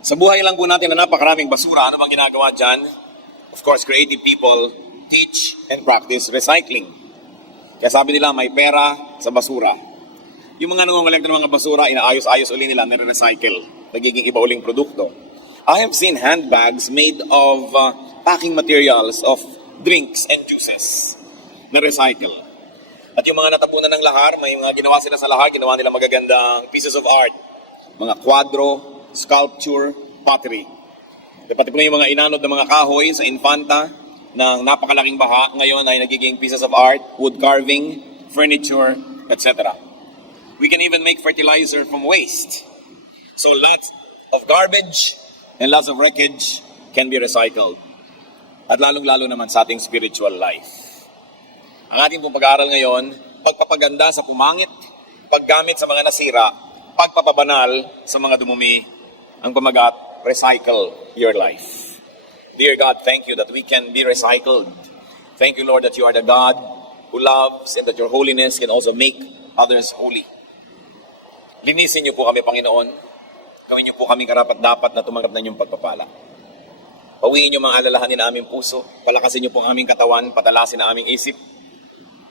Sa buhay lang po natin na napakaraming basura, ano bang ginagawa dyan? Of course, creative people teach and practice recycling. Kaya sabi nila, may pera sa basura. Yung mga nangongolekta ng mga basura, inaayos-ayos uli nila, nire-recycle. Nagiging iba uling produkto. I have seen handbags made of packing materials of drinks and juices na recycle. At yung mga natabunan ng lahar, may mga ginawa sila sa lahar, ginawa nila magagandang pieces of art. Mga kwadro, sculpture, pottery. Pati po yung mga inanod ng mga kahoy sa Infanta ng napakalaking baha, ngayon ay nagiging pieces of art, wood carving, furniture, etc. We can even make fertilizer from waste. So lots of garbage and lots of wreckage can be recycled. At lalong-lalo naman sa ating spiritual life. Ang ating pong pag-aaral ngayon, pagpapaganda sa pumangit, paggamit sa mga nasira, pagpapabanal sa mga dumumi, ang pamagat, recycle your life. Dear God, thank you that we can be recycled. Thank you, Lord, that you are the God who loves and that your holiness can also make others holy. Linisin niyo po kami, Panginoon. Gawin niyo po kami karapat-dapat na tumanggap na inyong pagpapala. Pawiin niyo mga alalahanin na aming puso. Palakasin niyo po ang aming katawan, patalasin ang aming isip.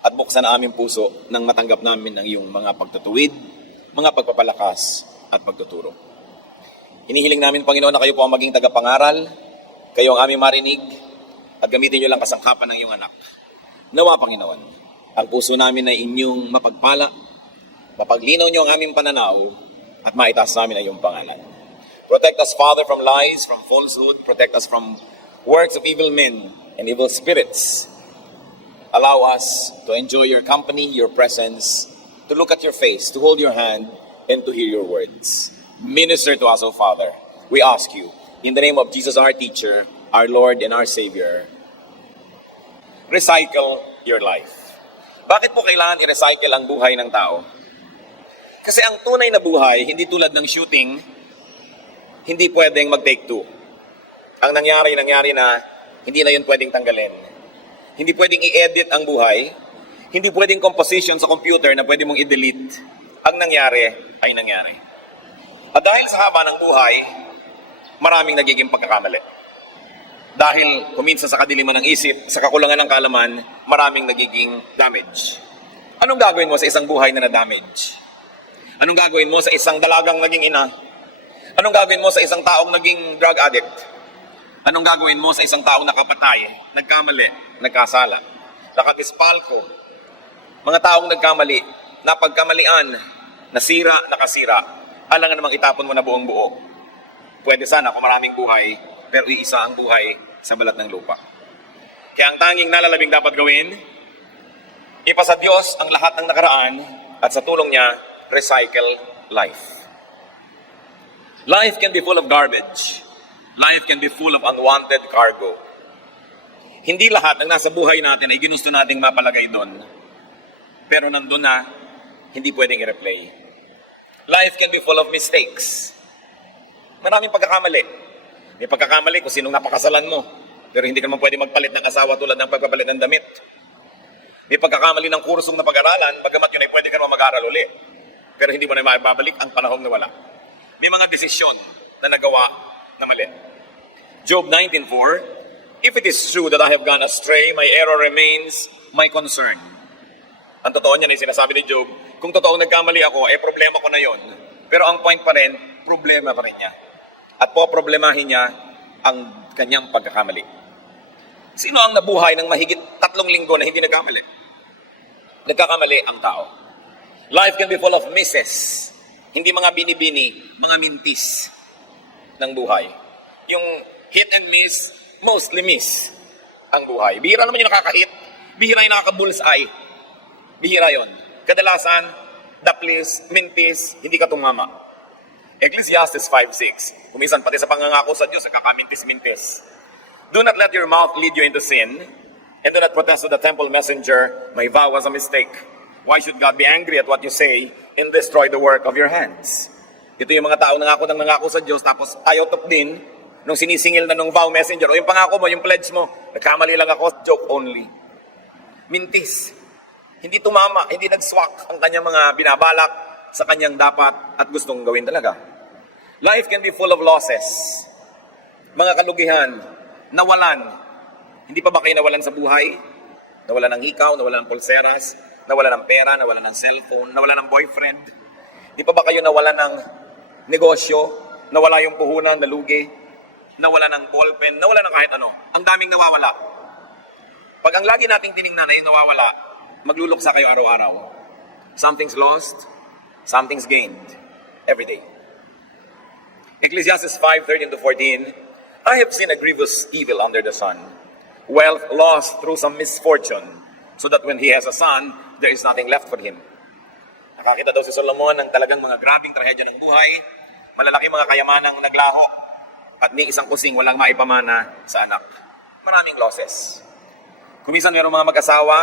At buksan ang aming puso nang matanggap namin ng iyong mga pagtutuwid, mga pagpapalakas at pagtuturo. Hinihiling namin, Panginoon, na kayo po ang maging tagapangaral, kayo ang aming marinig, at gamitin niyo lang kasangkapan ng iyong anak. Nawa, Panginoon, ang puso namin ay inyong mapagpala, mapaglinaw niyo ang aming pananaw, at maitaas namin ang iyong pangalan. Protect us, Father, from lies, from falsehood. Protect us from works of evil men and evil spirits. Allow us to enjoy your company, your presence, to look at your face, to hold your hand, and to hear your words. Minister to us, O Father. We ask you, in the name of Jesus, our teacher, our Lord, and our Savior, recycle your life. Bakit po kailangan i-recycle ang buhay ng tao? Kasi ang tunay na buhay, hindi tulad ng shooting, hindi pwedeng mag-take two. Ang nangyari na hindi na yun pwedeng tanggalin. Hindi pwedeng i-edit ang buhay. Hindi pwedeng composition sa computer na pwede mong i-delete. Ang nangyari ay nangyari. At dahil sa haba ng buhay, maraming nagiging pagkakamali. Dahil kuminsan sa kadiliman ng isip, sa kakulangan ng kaalaman, maraming nagiging damage. Anong gagawin mo sa isang buhay na na-damage? Anong gagawin mo sa isang dalagang naging ina? Anong gagawin mo sa isang taong naging drug addict? Anong gagawin mo sa isang taong nakapatay, nagkamali, nagkasala, nakadispalko? Mga taong nagkamali, napagkamalian, nasira, nakasira, alangan namang itapon mo na buong buo. Pwede sana kung maraming buhay, pero iisa ang buhay sa balat ng lupa. Kaya ang tanging nalalabing dapat gawin, ipasa Diyos ang lahat ng nakaraan at sa tulong niya, recycle life. Life can be full of garbage. Life can be full of unwanted cargo. Hindi lahat ng nasa buhay natin ay ginusto nating mapalagay doon. Pero nandun na, hindi pwedeng i-replay. Life can be full of mistakes. Maraming pagkakamali. May pagkakamali kung sinong napakasalan mo. Pero hindi ka naman pwede magpalit ng asawa tulad ng pagpapalit ng damit. May pagkakamali ng kursong na pag-aralan, bagamat yun ay pwede ka naman mag-aral uli. Pero hindi mo na maibabalik ang panahong nawala. May mga desisyon na nagawa na mali. Job 19:4, if it is true that I have gone astray, my error remains my concern. Ang totoo niyan ay sinasabi ni Job, kung totoong nagkamali ako, problema ko na yon. Pero ang point pa rin, problema pa rin niya. At poproblemahin niya ang kanyang pagkakamali. Sino ang nabuhay ng mahigit 3 linggo na hindi nagkamali? Nagkakamali ang tao. Life can be full of misses. Hindi mga binibini, mga mintis ng buhay. Yung hit and miss, mostly miss ang buhay. Bihira naman yung nakaka-hit. Bihira yung nakaka-bullseye. Bihira yon. Kadalasan, daplis, mintis, hindi ka tumama. Ecclesiastes 5:6. Kumisan pati sa pangangako sa Diyos, kakamintis-mintis. Do not let your mouth lead you into sin, and do not protest to the temple messenger, my vow was a mistake. Why should God be angry at what you say and destroy the work of your hands? Ito yung mga tao nangako sa Diyos, tapos ayaw din nung sinisingil na nung vow messenger, o yung pangako mo, yung pledge mo, nagkamali lang ako, joke only. Mintis. Hindi tumama, hindi nagswak ang kanyang mga binabalak sa kanyang dapat at gustong gawin talaga. Life can be full of losses. Mga kalugihan, nawalan. Hindi pa ba kayo nawalan sa buhay? Nawalan ng hikaw, nawalan ng pulseras, nawalan ng pera, nawalan ng cellphone, nawalan ng boyfriend. Hindi pa ba kayo nawalan ng negosyo, nawala yung puhunan, nalugi, nawala ng ballpen, nawala ng kahit ano. Ang daming nawawala. Pag ang lagi nating tiningnan ay nawawala, magluluksa kayo araw-araw. Something's lost, something's gained every day. Ecclesiastes 5:13-14, I have seen a grievous evil under the sun, wealth lost through some misfortune, so that when he has a son, there is nothing left for him. Nakakita daw si Solomon ng talagang mga grabing trahedya ng buhay, malalaki mga kayamanang naglaho, at ni isang kusing walang maipamana sa anak. Maraming losses. Kuminsan mayroong mga mag-asawa,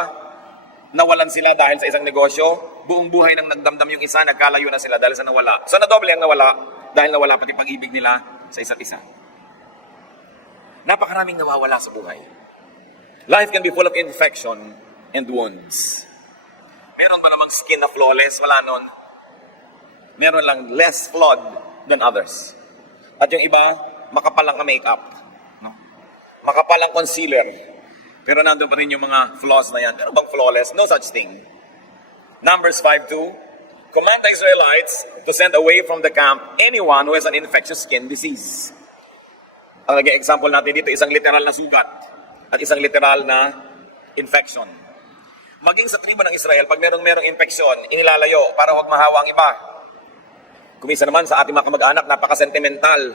nawalan sila dahil sa isang negosyo, buong buhay nang nagdamdam yung isa, nagkalayo na sila dahil sa nawala. So nadoble ang nawala, dahil nawala pati pag-ibig nila sa isa't isa. Napakaraming nawawala sa buhay. Life can be full of infection and wounds. Meron ba namang skin na flawless? Wala nun. Meron lang less flawed than others. At yung iba, makapal lang ka makeup. No? Makapal ang concealer. Pero nandun pa rin yung mga flaws na yan. Pero bang flawless? No such thing. Numbers 5:2, command the Israelites to send away from the camp anyone who has an infectious skin disease. Ang naging example natin dito, isang literal na sugat at isang literal na infection. Maging sa tribo ng Israel, pag merong infeksyon, inilalayo para huwag mahawa ang iba. Kumisa naman sa ating mga kamag-anak, napaka-sentimental.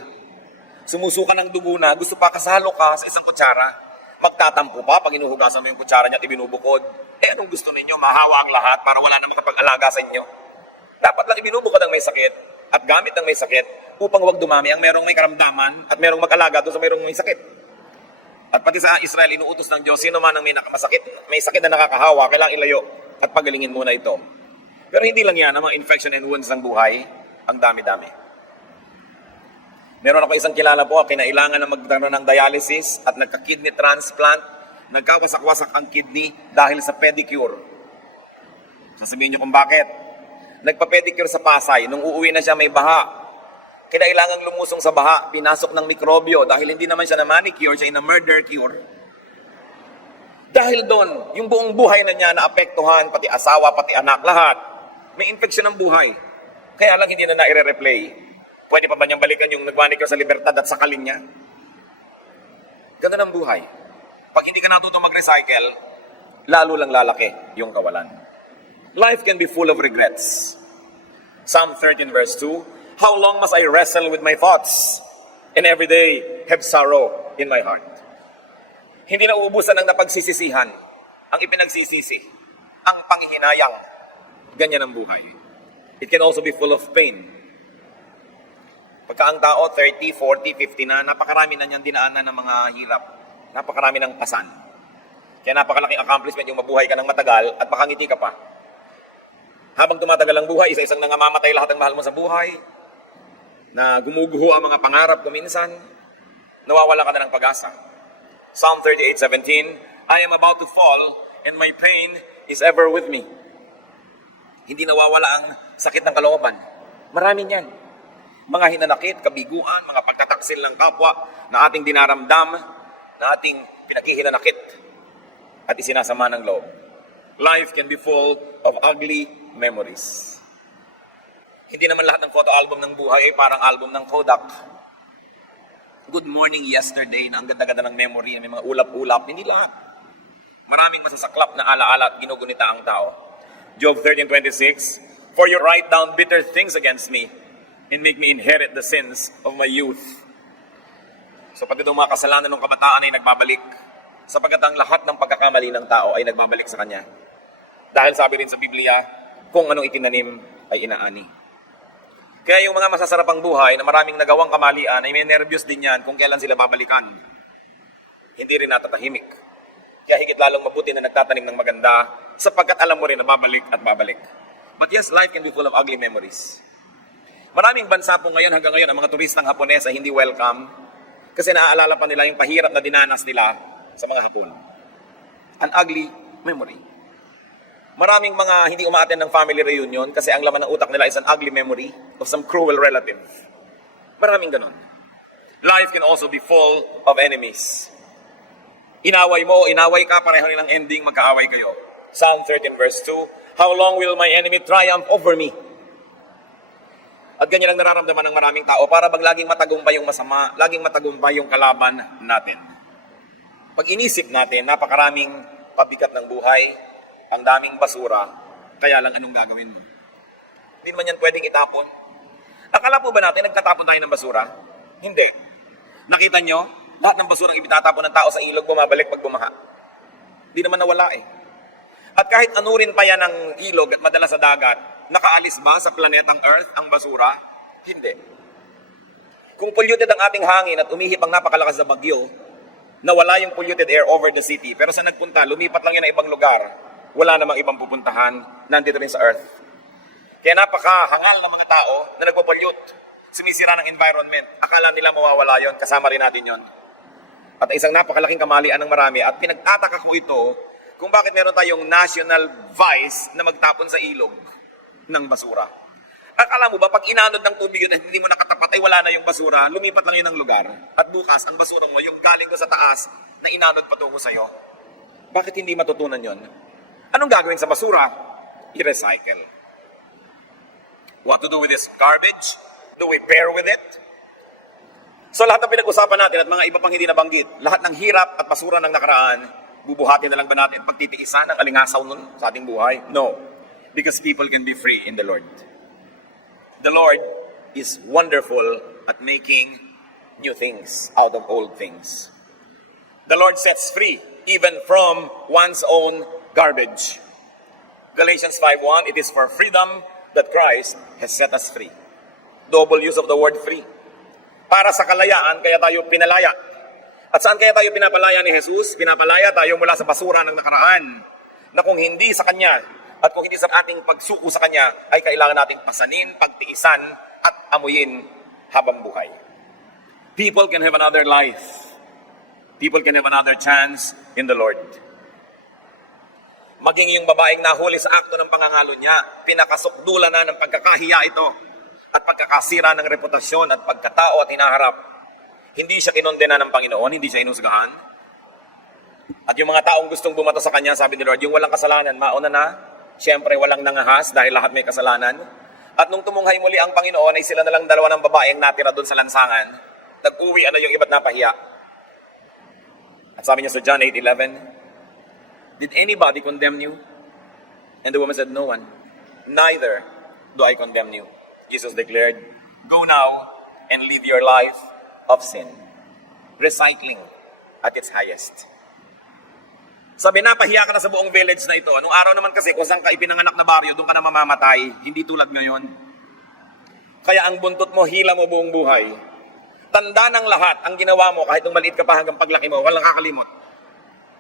Sumusuka ng dugo na, gusto pa kasalo ka sa isang kutsara. Magtatampo pa pag inuhugasan mo yung kutsara niya at ibinubukod. Anong gusto ninyo? Mahawa ang lahat para wala na makapag-alaga sa inyo. Dapat lang ibinubukod ang may sakit at gamit ang may sakit upang huwag dumami ang merong may karamdaman at merong mag-alaga doon sa merong may sakit. At pati sa Israel, inuutos ng Diyos, sino man ang may sakit na nakakahawa, kailangang ilayo at pagalingin muna ito. Pero hindi lang yan, ang mga infection and wounds ng buhay, ang dami-dami. Meron ako isang kilala po, kinailangan na magkaroon ng dialysis at nagka-kidney transplant, nagkawasak-wasak ang kidney dahil sa pedicure. Sasabihin niyo kung bakit. Nagpa-pedicure sa Pasay, nung uuwi na siya may baha. Kinailangang lumusong sa baha, pinasok ng mikrobyo dahil hindi naman siya na manicure, siya na murder cure. Dahil doon, yung buong buhay na niya naapektuhan, pati asawa, pati anak, lahat. May infection ng buhay. Kaya lang hindi na na-replay. Pwede pa ba niyang balikan yung nag-manicure sa Libertad at sakalin niya? Ganun ang buhay. Pag hindi ka natutong mag-recycle, lalo lang lalaki yung kawalan. Life can be full of regrets. Psalm 13:2, how long must I wrestle with my thoughts and every day have sorrow in my heart? Hindi na uubusan ng napagsisisihan ang ipinagsisisi, ang panghihinayang. Ganyan ang buhay. It can also be full of pain. Pagka ang tao 30, 40, 50 na, napakarami na niyang dinaanan ng mga hirap. Napakarami ng pasan. Kaya napakalaking accomplishment yung mabuhay ka ng matagal at makangiti ka pa. Habang tumatagal ang buhay, isa-isang nangamamatay lahat ng mahal mo sa buhay, na gumuguho ang mga pangarap kuminsan, nawawala ka na ng pag-asa. Psalm 38:17, I am about to fall and my pain is ever with me. Hindi nawawala ang sakit ng kalooban. Marami niyan. Mga hinanakit, kabiguan, mga pagtataksil ng kapwa na ating dinaramdam, na ating pinaghihinanakit at isinasama ng loob. Life can be full of ugly memories. Hindi naman lahat ng photo album ng buhay ay parang album ng Kodak. Good morning yesterday na ang ganda-ganda ng memory, may mga ulap-ulap. Hindi lahat. Maraming masasaklap na alaala at ginugunita ang tao. Job 13:26, for you write down bitter things against me and make me inherit the sins of my youth. So pati itong mga kasalanan ng kabataan ay nagbabalik sapagkat ang lahat ng pagkakamali ng tao ay nagbabalik sa kanya. Dahil sabi rin sa Biblia, kung anong itinanim ay inaani. Kaya yung mga masasarapang buhay na maraming nagawang kamalian ay may nervyos din yan kung kailan sila babalikan. Hindi rin natatahimik. Kaya higit lalong mabuti na nagtatanim ng maganda sapagkat alam mo rin na babalik at babalik. But yes, life can be full of ugly memories. Maraming bansa po ngayon, hanggang ngayon, ang mga turistang Hapones ay hindi welcome kasi naaalala pa nila yung pahirap na dinanas nila sa mga Hapon. An ugly memory. Maraming mga hindi umaattend ng family reunion kasi ang laman ng utak nila is an ugly memory of some cruel relative. Maraming ganon. Life can also be full of enemies. Inaway mo o inaway ka, pareho nilang ending, magkaaway kayo. Psalm 13 verse 2, how long will my enemy triumph over me? At ganyan ang nararamdaman ng maraming tao para bang laging matagumpay yung masama, laging matagumpay yung kalaban natin. Pag inisip natin, napakaraming pabigat ng buhay, ang daming basura, kaya lang anong gagawin mo? Hindi naman yan pwedeng itapon. Akala po ba natin nagtatapon tayo ng basura? Hindi. Nakita nyo, lahat ng basura ang ibitatapon ng tao sa ilog, bumabalik pag bumaha. Hindi naman nawala eh. At kahit anurin pa yan ng ilog at madala sa dagat, nakaalis ba sa planetang Earth ang basura? Hindi. Kung polluted ang ating hangin at umihip ang napakalakas na bagyo, nawala yung polluted air over the city, pero sa nagpunta, lumipat lang yun na ibang lugar, wala namang ibang pupuntahan, nandito rin sa Earth. Kaya napakahangal ng mga tao na nagpo-pollute, sumisira ng environment. Akala nila mawawala yon, kasama rin natin yon. At isang napakalaking kamalian ng marami, at pinagtataka ko ito kung bakit meron tayong national vice na magtapon sa ilog ng basura. Akala mo ba, pag inanod ng tubig yun at hindi mo nakatapat, ay wala na yung basura, lumipat lang yun ng lugar. At bukas, ang basura mo, yung galing ko sa taas, na inanod patungo sa'yo. Bakit hindi matutunan yon? Anong gagawin sa basura? I-recycle. What to do with this garbage? Do we bear with it? So lahat ng pinag-usapan natin at mga iba pang hindi nabanggit, lahat ng hirap at basura ng nakaraan, bubuhatin na lang ba natin pagtitiisan ng alingasaw nun sa ating buhay? No. Because people can be free in the Lord. The Lord is wonderful at making new things out of old things. The Lord sets free even from one's own garbage. Galatians 5:1, it is for freedom that Christ has set us free. Double use of the word free. Para sa kalayaan, kaya tayo pinalaya. At saan kaya tayo pinapalaya ni Jesus? Pinapalaya tayo mula sa basura ng nakaraan. Na kung hindi sa Kanya, at kung hindi sa ating pagsuko sa Kanya, ay kailangan nating pasanin, pagtiisan, at amuyin habang buhay. People can have another life. People can have another chance in the Lord. Maging yung babaeng nahuli sa akto ng pangangalo niya, pinakasukdula na ng pagkakahiya ito, at pagkakasira ng reputasyon at pagkatao at hinaharap. Hindi siya kinondena ng Panginoon, hindi siya inusgahan. At yung mga taong gustong bumato sa Kanya, sabi ni Lord, yung walang kasalanan, mauna na. Siyempre, walang nangahas dahil lahat may kasalanan. At nung tumunghay muli ang Panginoon, ay sila na lang dalawa ng babaeng natira doon sa lansangan. Nag-uwi yung iba't napahiya. At sabi niya sa John 8:11, did anybody condemn you? And the woman said, no one. Neither do I condemn you. Jesus declared, go now and live your life of sin. Recycling at its highest. Sabi, napahiya ka na sa buong village na ito. Anong araw naman kasi, kung saan ka ipinanganak na baryo, doon ka na mamamatay. Hindi tulad ngayon. Kaya ang buntot mo, hila mo buong buhay. Tanda ng lahat ang ginawa mo, kahit nung maliit ka pa hanggang paglaki mo, walang kakalimot.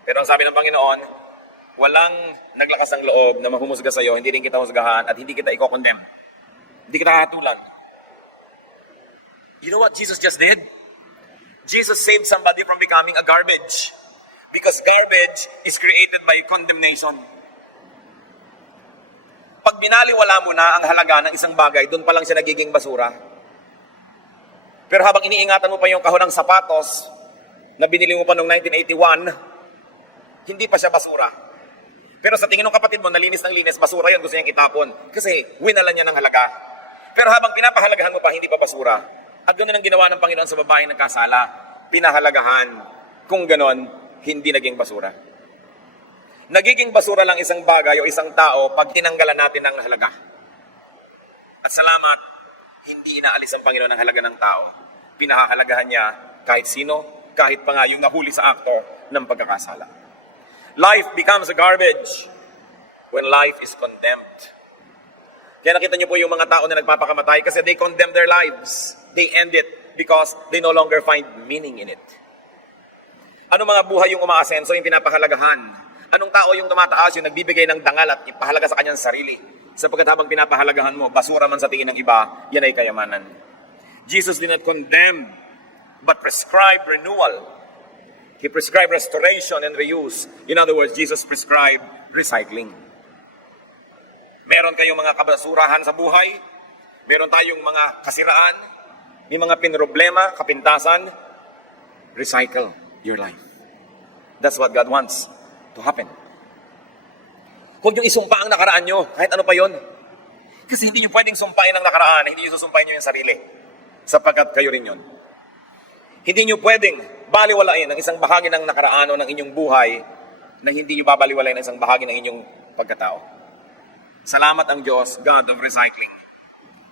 Pero ang sabi ng Panginoon, walang naglakas ng loob na mahumusga sa'yo, hindi rin kita husgahan, at hindi kita i-condemn. Hindi kita hatulan. You know what Jesus just did? Jesus saved somebody from becoming a garbage. Because garbage is created by condemnation. Pag binaliwala mo na ang halaga ng isang bagay, doon pa lang siya nagiging basura. Pero habang iniingatan mo pa yung kahon ng sapatos na binili mo pa noong 1981, hindi pa siya basura. Pero sa tingin ng kapatid mo, nalinis ng linis, basura yun, gusto niyang itapon. Kasi winalan niya ng halaga. Pero habang pinapahalagahan mo pa, hindi pa basura. At ganoon ang ginawa ng Panginoon sa babaeng nagkasala. Pinahalagahan. Kung ganon, hindi naging basura. Nagiging basura lang isang bagay o isang tao pag tinanggalan natin ng halaga. At salamat, hindi inaalis ang Panginoon ang halaga ng tao. Pinahahalagahan niya kahit sino, kahit pa nga yung nahuli sa akto ng pagkakasala. Life becomes a garbage when life is condemned. Kaya nakita niyo po yung mga tao na nagpapakamatay kasi they condemn their lives. They end it because they no longer find meaning in it. Anong mga buhay yung umaasenso, yung pinapahalagahan? Anong tao yung tumataas, yung nagbibigay ng dangal at ipahalaga sa kanyang sarili? Sapagkat habang pinapahalagahan mo, basura man sa tingin ng iba, yan ay kayamanan. Jesus did not condemn, but prescribe renewal. He prescribed restoration and reuse. In other words, Jesus prescribed recycling. Meron kayong mga kabasurahan sa buhay, meron tayong mga kasiraan, may mga pinroblema, kapintasan, recycle your life. That's what God wants to happen. Huwag niyong isumpa ang nakaraan nyo, kahit ano pa yon. Kasi hindi nyo pwedeng sumpain ang nakaraan, hindi nyo susumpain nyo yung sarili. Sapagkat kayo rin yun. Hindi nyo pwedeng baliwalain ang isang bahagi ng nakaraan o ng inyong buhay na hindi nyo babaliwalain ang isang bahagi ng inyong pagkatao. Salamat ang Diyos, God of recycling.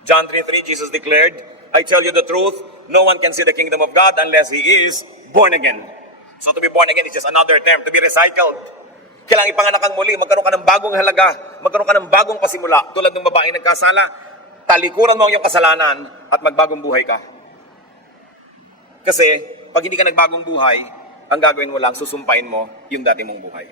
John 3:3, Jesus declared, I tell you the truth, no one can see the kingdom of God unless he is born again. So to be born again is just another term, to be recycled. Kailangang ipanganak kang muli, magkaroon ka ng bagong halaga, magkaroon ka ng bagong pasimula. Tulad ng babaeng nagkasala, talikuran mo ang iyong kasalanan at magbagong buhay ka. Kasi, pag hindi ka nagbagong buhay, ang gagawin mo lang, susumpain mo yung dati mong buhay.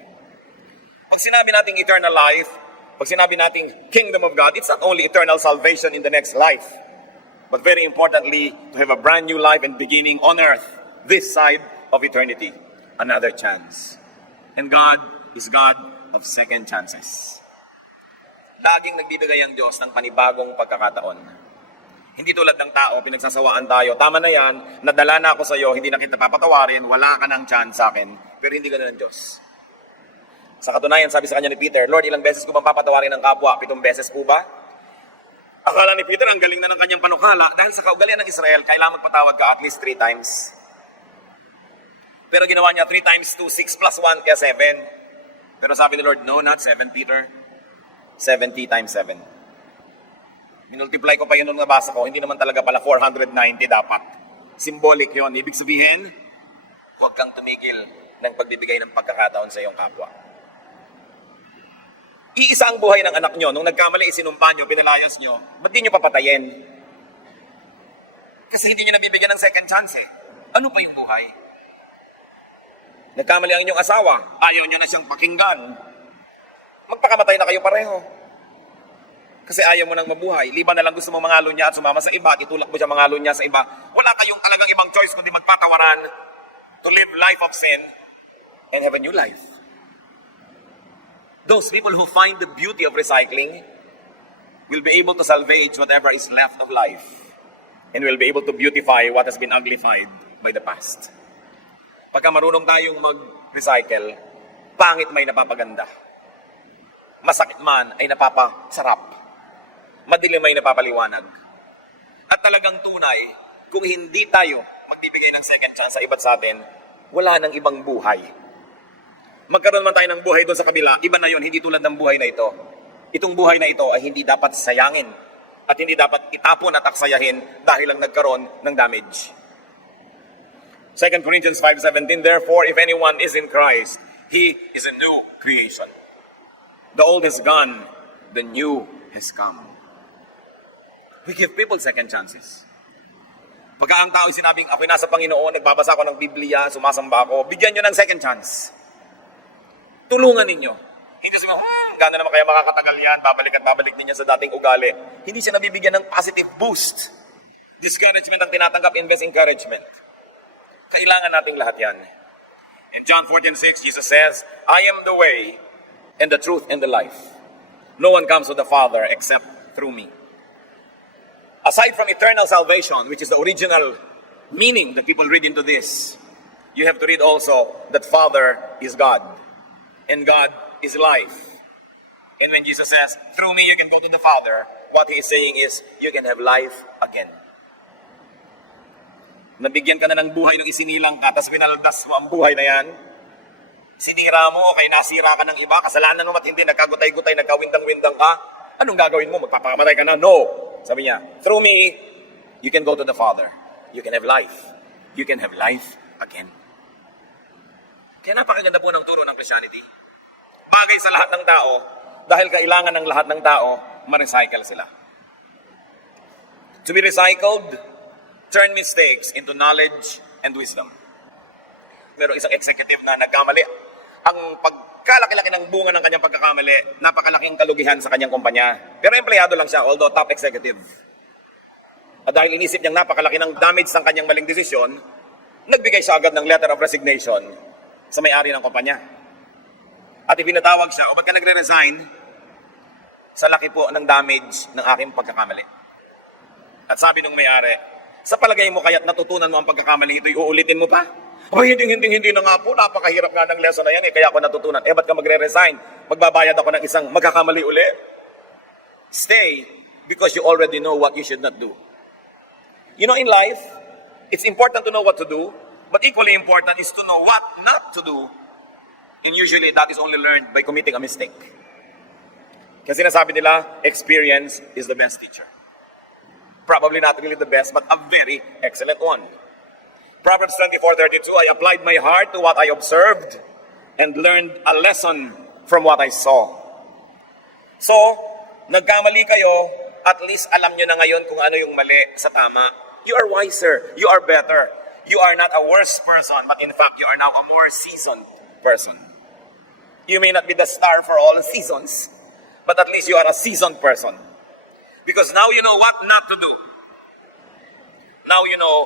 Pag sinabi nating eternal life, pag sinabi nating kingdom of God, it's not only eternal salvation in the next life, but very importantly, to have a brand new life and beginning on earth, this side of eternity, another chance. And God is God of second chances. Laging nagbibigay ang Diyos ng panibagong pagkakataon. Hindi tulad ng tao, pinagsasawaan tayo. Tama na yan, nadala na ako sa iyo, hindi na kita papatawarin, wala ka ng chance sa akin. Pero hindi ganun ang Diyos. Sa katunayan, sabi sa kanya ni Peter, Lord, ilang beses ko bang papatawarin ng kapwa? 7 beses po ba? Akala ni Peter, ang galing na ng kanyang panukala. Dahil sa kaugalian ng Israel, kailangan magpatawad ka at least 3 times. Pero ginawa niya 3 times 2, 6 plus 1, kaya 7. Pero sabi ni Lord, no, not 7, Peter. 70 times 7. Minultiply ko pa yun nung nabasa ko, hindi naman talaga pala 490 dapat. Symbolic yun. Ibig sabihin, huwag kang tumigil ng pagbibigay ng pagkakataon sa iyong kapwa. Iisa ang buhay ng anak nyo. Nung nagkamali, isinumpa nyo, pinalayas nyo, ba't di nyo papatayin? Kasi hindi nyo nabibigyan ng second chance eh. Ano pa yung buhay? Nagkamali ang inyong asawa, ayaw nyo na siyang pakinggan. Magpakamatay na kayo pareho. Kasi ayaw mo nang mabuhay. Liban na lang gusto mo mangalo niya at sumama sa iba at itulak mo siya mangalo niya sa iba. Wala kayong talagang ibang choice kundi magpatawaran to live life of sin and have a new life. Those people who find the beauty of recycling will be able to salvage whatever is left of life and will be able to beautify what has been uglified by the past. Pagka marunong tayong mag-recycle, pangit may napapaganda. Masakit man ay napapasarap. Madilim ay napapaliwanag. At talagang tunay, kung hindi tayo magbibigay ng second chance sa iba't sa atin, wala nang ibang buhay. Magkaroon man tayo ng buhay doon sa kabila, iba na yon, hindi tulad ng buhay na ito. Itong buhay na ito ay hindi dapat sayangin at hindi dapat itapon at aksayahin dahil lang nagkaroon ng damage. 2 Corinthians 5:17, therefore, if anyone is in Christ, he is a new creation. The old has gone, the new has come. We give people second chances. Pagka ang tao sinabing, ako'y nasa Panginoon, nagbabasa ako ng Biblia, sumasamba ako, bigyan nyo ng second chance. Tulungan ninyo. Hindi sabihin, gano'n naman kaya makakatagal yan, babalik at babalik ninyo sa dating ugali. Hindi siya nabibigyan ng positive boost. Discouragement ang tinatanggap, invest encouragement. Kailangan nating lahat yan. In John 14:6, Jesus says, I am the way, and the truth, and the life. No one comes to the Father except through me. Aside from eternal salvation, which is the original meaning that people read into this, you have to read also that Father is God, and God is life. And when Jesus says, through me you can go to the Father, what He is saying is, you can have life again. Nabigyan ka na ng buhay nung isinilang ka, tapos winaldas mo ang buhay na yan, sinira mo o kay nasira ka ng iba, kasalanan mo at hindi, nagkagutay-gutay, nagkawindang-windang ka, anong gagawin mo? Magpapakamatay ka na? No! Sabi niya, through me, you can go to the Father. You can have life. You can have life again. Kaya napakaganda po ng turo ng Christianity. Bagay sa lahat ng tao, dahil kailangan ng lahat ng tao, ma-recycle sila. To be recycled, turn mistakes into knowledge and wisdom. Merong isang executive na nagkamali. Ang pagkalaki-laki ng bunga ng kanyang pagkakamali, napakalaking kalugihan sa kanyang kumpanya. Pero empleyado lang siya, although top executive. At dahil inisip niyang napakalaki ng damage ng kanyang maling desisyon, nagbigay siya agad ng letter of resignation sa may-ari ng kumpanya. At ipinatawag siya, o ba't ka nagre-resign? Sa laki po ng damage ng aking pagkakamali. At sabi nung may-ari, Sa palagay mo kaya't natutunan mo ang pagkakamali ito, uulitin mo pa? Abay, hindi na nga po. Napakahirap nga ng lesson na yan kaya ako natutunan. Ba't ka magre-resign? Magbabayad ako ng isang magkakamali uli? Stay because you already know what you should not do. You know, in life, it's important to know what to do, but equally important is to know what not to do. And usually, that is only learned by committing a mistake. Kasi sinasabi nila, experience is the best teacher. Probably not really the best, but a very excellent one. Proverbs 24:32, I applied my heart to what I observed and learned a lesson from what I saw. So, nagkamali kayo, at least alam nyo na ngayon kung ano yung mali sa tama. You are wiser. You are better. You are not a worse person, but in fact, you are now a more seasoned person. You may not be the star for all seasons, but at least you are a seasoned person. Because now you know what not to do. Now you know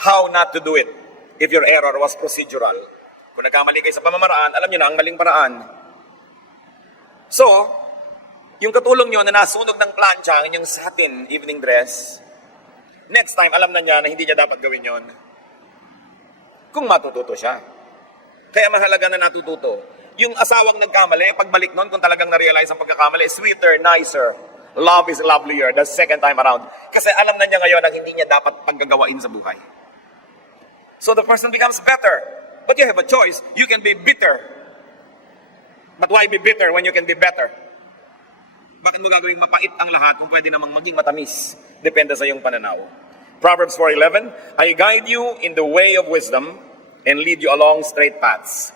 how not to do it. If your error was procedural. Kung nagkamali kayo sa pamamaraan, alam nyo na ang maling paraan. So, yung katulong nyo na nasunog ng plancha ang inyong satin evening dress, next time, alam na niya na hindi niya dapat gawin yon. Kung matututo siya. Kaya mahalaga na natututo. Yung asawang nagkamali, pagbalik nun, kung talagang na-realize ang pagkakamali, sweeter, nicer. Love is lovelier the second time around. Kasi alam na niya ngayon ang hindi niya dapat paggagawain sa buhay. So the person becomes better. But you have a choice. You can be bitter. But why be bitter when you can be better? Bakit mo gagawing mapait ang lahat kung pwede namang maging matamis? Depende sa iyong pananaw. Proverbs 4:11, I guide you in the way of wisdom and lead you along straight paths.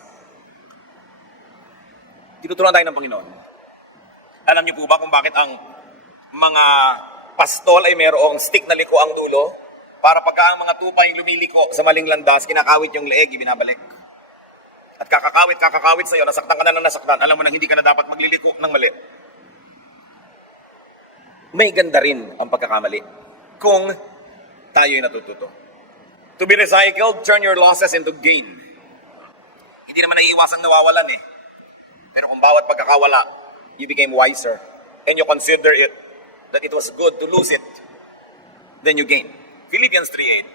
Tinuturuan tayo ng Panginoon. Alam niyo po ba kung bakit ang mga pastol ay mayroong stick na liko ang dulo? Para pagka ang mga tupay lumiliko sa maling landas, kinakawit yung leeg, ibinabalik. At kakakawit sa'yo, nasaktan ka na ng nasaktan, alam mo na hindi ka na dapat magliliko ng mali. May ganda rin ang pagkakamali kung tayo'y natututo. To be recycled, turn your losses into gain. Hindi naman naiiwasang nawawalan eh. Pero kung bawat pagkakawala, you became wiser and you consider it that it was good to lose it, then you gain. Philippians 3:8.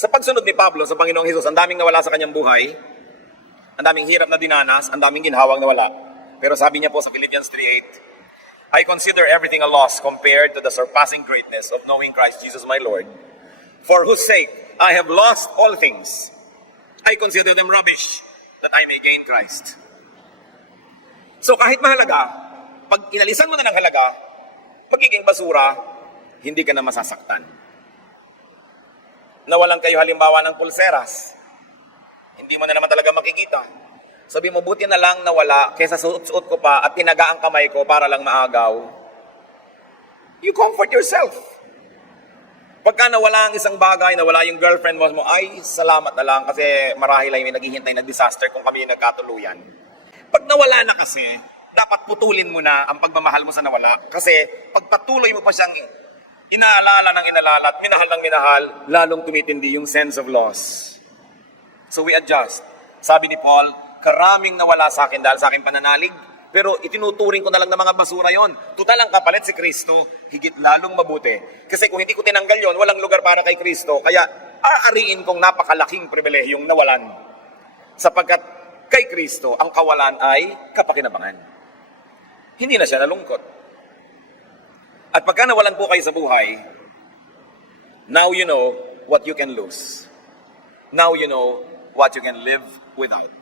Sa pagsunod ni Pablo sa Panginoong Hesus, ang daming nawala sa kanyang buhay, ang daming hirap na dinanas, ang daming ginhawang nawala. Pero sabi niya po sa Philippians 3:8, I consider everything a loss compared to the surpassing greatness of knowing Christ Jesus my Lord, for whose sake I have lost all things. I consider them rubbish, that I may gain Christ. So kahit mahalaga, pag inalisan mo na ng halaga, magiging basura, hindi ka na masasaktan. Nawalan kayo halimbawa ng pulseras, hindi mo na naman talaga makikita. Sabi mo, buti na lang nawala, kaysa suot-suot ko pa at tinaga ang kamay ko para lang maagaw. You comfort yourself. Pagka nawala ang isang bagay, nawala yung girlfriend mo, ay, salamat na lang kasi marahil ay may naghihintay na disaster kung kami nagkatuluyan. Pag nawala na kasi, dapat putulin mo na ang pagmamahal mo sa nawala. Kasi pag patuloy mo pa siyang inaalala ng inalala at minahal ng minahal, lalong tumitindi yung sense of loss. So we adjust. Sabi ni Paul, karaming nawala sa akin dahil sa aking pananalig, pero itinuturing ko na lang ng mga basura yon. Tutal ang kapalit si Kristo, higit lalong mabuti. Kasi kung hindi ko tinanggal yon, walang lugar para kay Kristo. Kaya aariin kong napakalaking pribilehiyong nawalan. Sapagkat kay Kristo, ang kawalan ay kapakinabangan. Hindi na siya nalungkot. At pagka nawalan po kayo sa buhay, now you know what you can lose. Now you know what you can live without.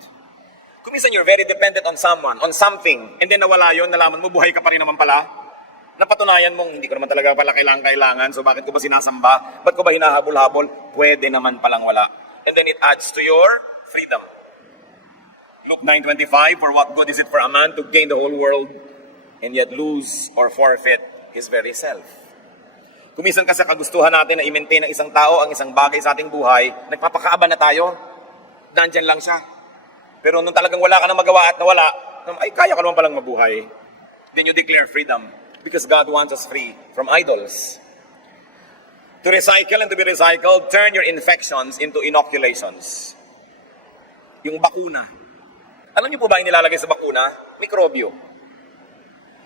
Kung minsan you're very dependent on someone, on something, and then nawala yun, nalaman mo, buhay ka pa rin naman pala. Napatunayan mong, hindi ko naman talaga pala kailangan, so bakit ko ba sinasamba? Ba't ko ba hinahabol-habol? Pwede naman palang wala. And then it adds to your freedom. Luke 9:25, for what good is it for a man to gain the whole world and yet lose or forfeit his very self? Kumisan kasi kagustuhan natin na i-maintain ng isang tao ang isang bagay sa ating buhay, nagpapakaaba na tayo, nandyan lang siya. Pero nung talagang wala ka na magawa at nawala, ay kaya ka naman palang mabuhay. Then you declare freedom because God wants us free from idols. To recycle and to be recycled, turn your infections into inoculations. Yung bakuna. Alam niyo po ba yung nilalagay sa bakuna? Mikrobyo.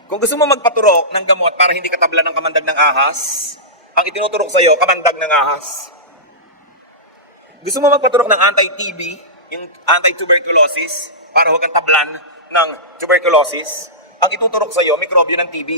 Kung gusto mo magpaturok ng gamot para hindi ka tabla ng kamandag ng ahas, ang itinuturok sa'yo, kamandag ng ahas. Gusto mo magpaturok ng anti-TB, yung anti-tuberculosis, para huwag kang tablan ng tuberculosis, ang ituturok sa'yo, mikrobyo ng TB.